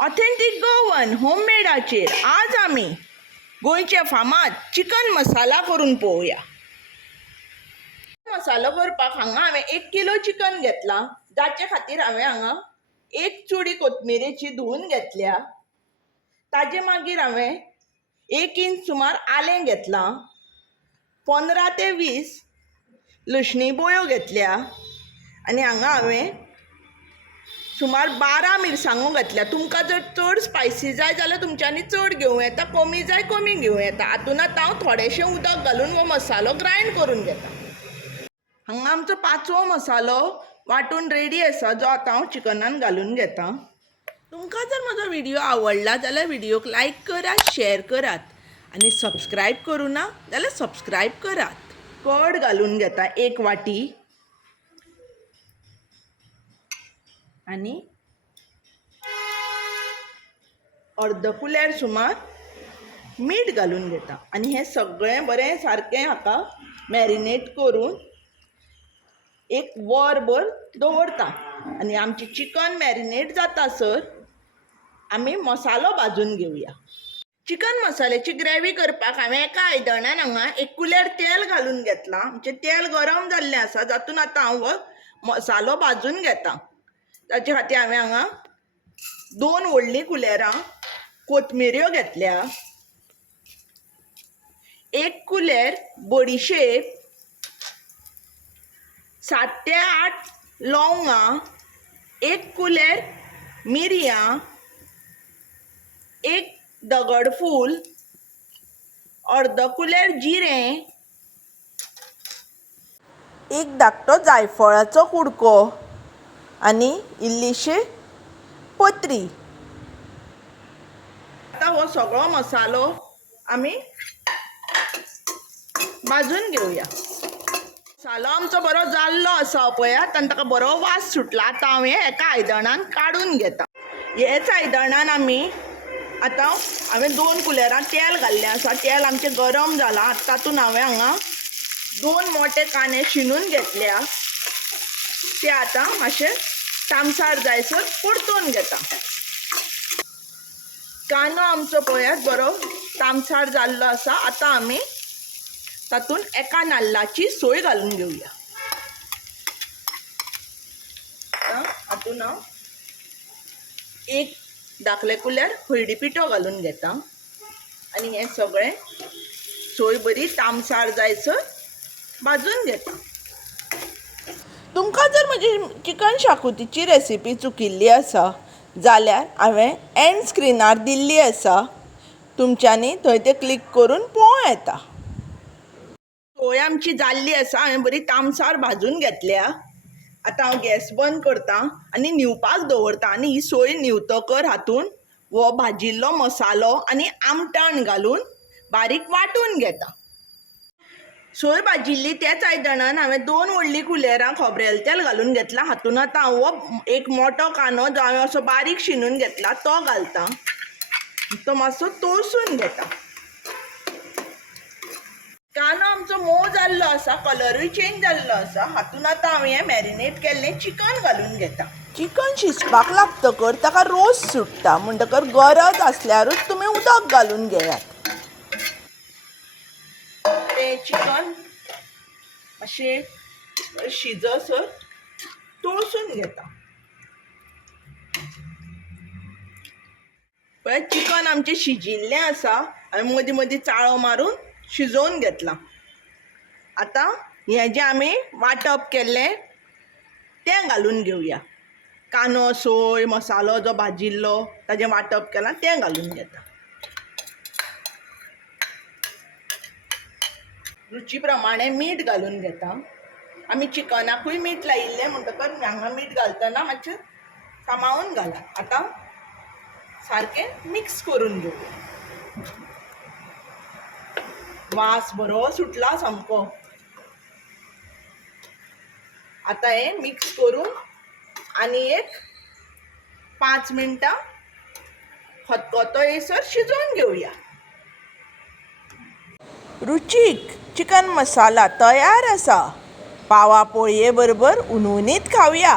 Authentic Goan होममेडाचेर आज आमी गोंयचे फामाद चिकन मसाला करून पळोवया। मसालो करपाक हांगा हांवें 1 किलो चिकन घेतला, जाचे खातीर हांवें हांगा 1 चुडी कोथमिरेची धुवन घेतल्या। ताजे मागीर हांवें 1 इंच सुमार आलें घेतलां, 15 ते 20 लसणी बोयो घेतल्या आनी हांगा हांवें सुमार 12 मिरसांगो घातल्या। तुमकां जर चड स्पायसी जाय जाल्यार तुमच्यांनी चड घेवं येता, कमी जाय कमी घेवं येता। हातूंत हांव थोडेंशें उदक घालून हो मसालो ग्रायंड करून घेता। हांगा आमचो 5वो मसालो वांटून रेडी आसा, जो आतां हांव चिकनान घालून घेता। तुमकां जर म्हजो व्हिडिओ आवडला जाल्यार व्हिडिओक लायक करात, शेअर करात आनी सबस्क्रायब करूं ना जाल्यार सबस्क्रायब करात। कड घालून घेता 1 वाटी आनी अर्द कुलेर सुमार मीठ घालून घेता आनी हें सगळें बरें सारकें हाका मॅरिनेट करून 1 वरभर दवरता। आनी आमचें चिकन मॅरिनेट जातासर आमी मसालो भाजून घेवया। चिकन मसाल्याची ग्रेवी करपाक हांवें एका आयदनान हांगा 1 कुलेर तेल घालून घेतलां। आमचें तेल गरम जाल्लें आसा, जातून आतां हांव हो मसालो भाजून घेता। ताचे खातीर हांवें हांगा 2 व्हडलीं कुलेरां कोथमिऱ्यो घेतल्या, 1 कुलेर बडिशेप, 7 ते 8 लवंगां, 1 कुलेर मिरयां, 1 दगडफूल, अर्द कुलेर जिरें, 1 धाकटो जायफळाचो कुडको आनी इल्लीशी पत्री। आतां हो सगळो मसालो आमी भाजून घेवया। मसालो आमचो बरो जाल्लो आसा पळयात आनी ताका बरो वास सुटला। आतां हांव हें एका आयदनान काडून घेता। हेच आयदनान आमी आतां हांवें 2 कुलेरां तेल घाल्लें आसा। तेल आमचें गरम जालां। आतां तातूंत हांवें हांगा 2 मोठे कांदे शिनून घेतल्या, ते आतां मातशे तामसार जायसर परतून घेता। कांदो आमचो पळयात बरो तामसार जाल्लो आसा। आतां आमी तातूंत एका नाल्लाची सोय घालून घेवया। हातूंत हांव 1 धाकले कुलेर हळदी पिठो घालून घेता आनी हें सगळें सोय बरी तामसार जायसर भाजून घेता। तुमकां जर म्हजी चिकन शाकोतीची रेसिपी चुकिल्ली आसा जाल्यार हांवें एंड स्क्रिनार दिल्ली आसा, तुमच्यांनी थंय तें क्लिक करून पळोवं येता। सोय आमची जाल्ली आसा, हांवें बरी तामसार भाजून घेतल्या। आतां हांव गॅस बंद करता आनी न्हिवपाक दवरता आनी ही सोय न्हिवतकर हातूंत हो भाजिल्लो मसालो आनी आमटाण घालून बारीक वांटून घेता। सोय भाजिल्ली त्याच आयदनान हांवें 2 व्हडलीं कुलेरां खोबरेल तेल घालून घेतलां। हातूंत आतां हांव हो 1 मोठो कांदो जो हांवें असो बारीक शिनून घेतला तो घालता। तो मातसो तळसून घेता। कांदो आमचो मोव जाल्लो आसा, कलरूय चेंज जाल्लो आसा। हातूंत आतां हांव हें मॅरिनेट केल्लें चिकन घालून घेता। चिकन शिजपाक लागतकर ताका रोस सुट्टा, म्हणटकर गरज आसल्यारूच तुमी उदक घालून घेयात। तें चिकन मातशें शिजसर तळसून घेता। पळय चिकन आमचें शिजिल्लें आसा। हांवें मदीं मदीं चाळो मारून शिजोवन घेतलां। आतां हें जें आमी वांटप केल्लें तें घालून घेवया। कांदो, सोय, मसालो जो भाजिल्लो ताजें वांटप केलां तें घालून घेता। रुची प्रमाणें मीठ घालून घेता। आमी चिकनाकूय मीठ लायिल्लें म्हणटकर हांगा मीठ घालतना मातशें सांबाळून घालात। आतां सारकें मिक्स करून घेवया। वास बरो सुटला सामको। आतां हें मिक्स करून आनी एक 5 मिनटां खतखतो येयसर शिजोवन घेवया। रुचीक चिकन मसाला तयार आसा। पावा पोळये बरोबर उनुनीत खावया।